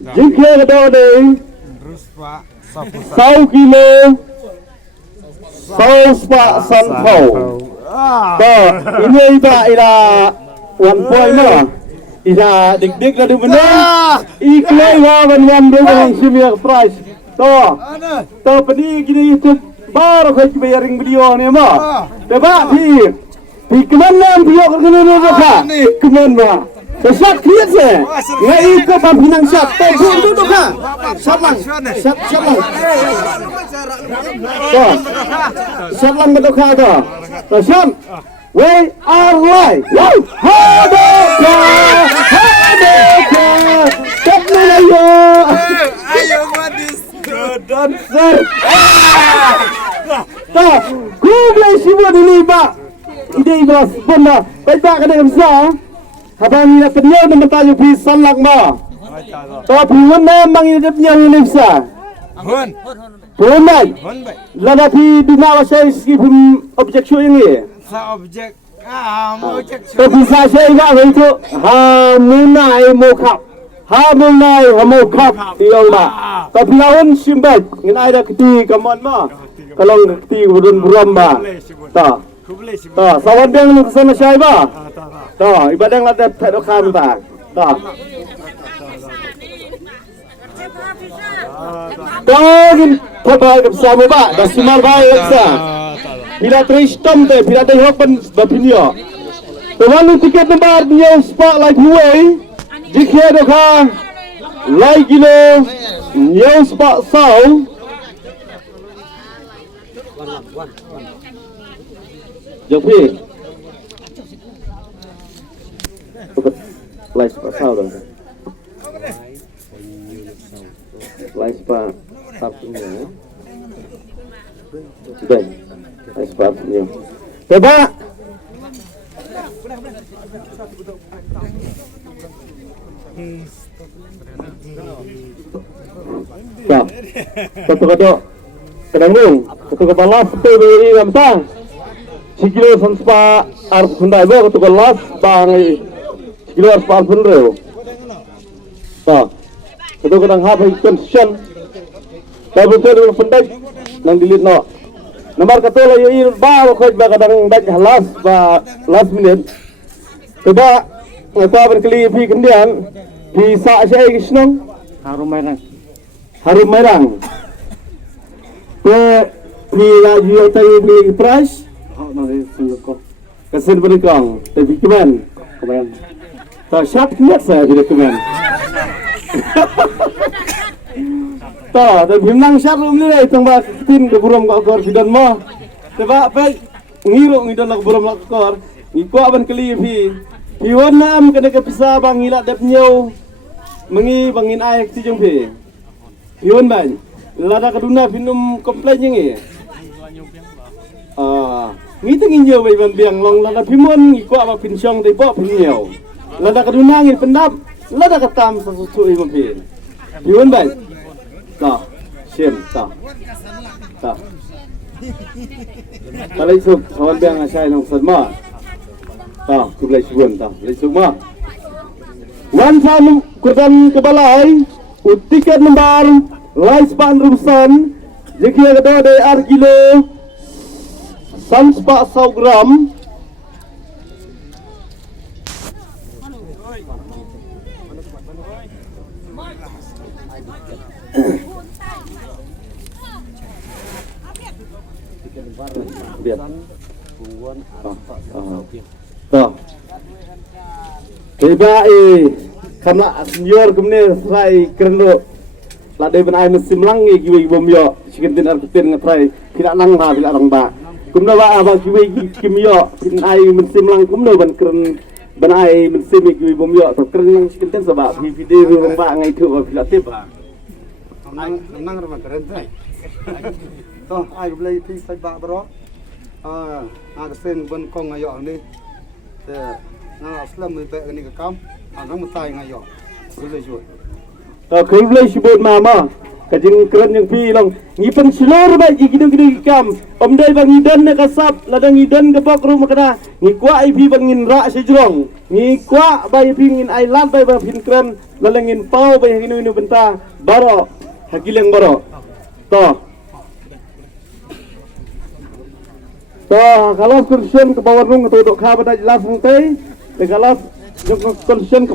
Jika ada sau kilo sau spa sanpau. Ini ida wan point mana? Ida dik lah di mana? Iklay wan dengan similar price. To pedi gini itu baru kau bayaring video ni mah. Tebak di kemanaan video kerana ni apa? Kemana? Syak clear se. Ngai ikut pampinang syak. Itu tu kan? Syak. Syak lang betul kan tu? Syak. We are live. Hadaka. Tak melayu. Ayo madis. Dancer. Tak. Google siapa ini pak? Ide ibas benda. Baik kena kamsa. Habang ina kedua nama tajuk pisan langma. Tapi mana mang ina yang ini bisa? Hun baik. Lada pi bina saya skipum objek show ini. Sa objek objek. Tapi saya ingat itu munai mokap. Munai mokap yang ba. Tapi lawan simbat. Ngin ada keti kaman ma. Kalau keti burun buram ba. Ta. Sawan dia lu kesana saya ba. Ta, ibadah yang ada pedok kami ba. Ta. Kagin papai bersama ba. Dasimal baik sa. Bila teristom te, bila ada hopan bapinyo. Tawalu tiket nomor dia spotlight huway. Jika doka lai kilo new spot sau. Jopi. Lai spot sau dong. Lai spot sabtunya. Sudah. Lai spot sabtunya. Coba. Ya, kata kadang-kadang, kata balas tu beri ramsa. Sikilo sanspa arf kundai bo kata balas bang sikilo arf arf kundai. Ta, kata kadang hab question. Tapi betul kundai nang dilit no. Nomor kata la yai ba ko kadang baca halas ba last minute. Coba apa berkeli pi kendian di sa saya kisnong harum merang pi lagi tadi beli price nanti sungguh kesin berikang tapi kemen tak syak niat saya tidak kemen tak tapi menang syak rumah ni tengah tin keburam kor fidan mah sebab apa ngiruk ngidon nak keburam kor ngikau aban keli pi Iwan nam kena kepisa bang hilat dap nyau mengi bangin air si jengpe. Iwan bang, lada kaduna pinum komplain jengi. Ngita nginjau bang iwan biang long lada pimon ngiko apa pinsyong tiba pinyau. Lada kaduna ngin pendap, lada katam sesuatu iwan pin. Iwan bang, tak, sim tak. Kalau itu kawan biang asai nong sedma. Ta, kulai subun ta, kulai semua. Wan sam kurban kebalai, utiket nomor laispan rumsan, jika ada de arkilo, sanspa 100 gram. Biar. Toh. Tiba karena senior kemudian serai kerendo lade benai mesim langi kiwi bomyo sikentin arkutin ngetrai tidak nangha tidak rangba kemudian apa kiwi kimyo benai mesim lang kemudian ban keren benai mesim kiwi bomyo to keren yang sikentin sebab video rangba ngai tu tidak tiba nang rumah keren tu toh ai beli pi sai ba bro ada sen ban kong ayo ni nang aslam ni tak ni kam nang mutai ngayo boleh jual tak boleh sebut mama kajing keren yang pi long ngipen silor ba gigidu-gidu ikam omdai bang idan ne kasap ladang idan gepok rumah kana ngikwa ipi bangin ra sejrong ngikwa ba ipi ngin ailat ba pin keren lalangin pau ba hinu benta baro hakileng baro to kalau kursian ke bawah rung atau dok khabar dah jelas mungkin kalau kursian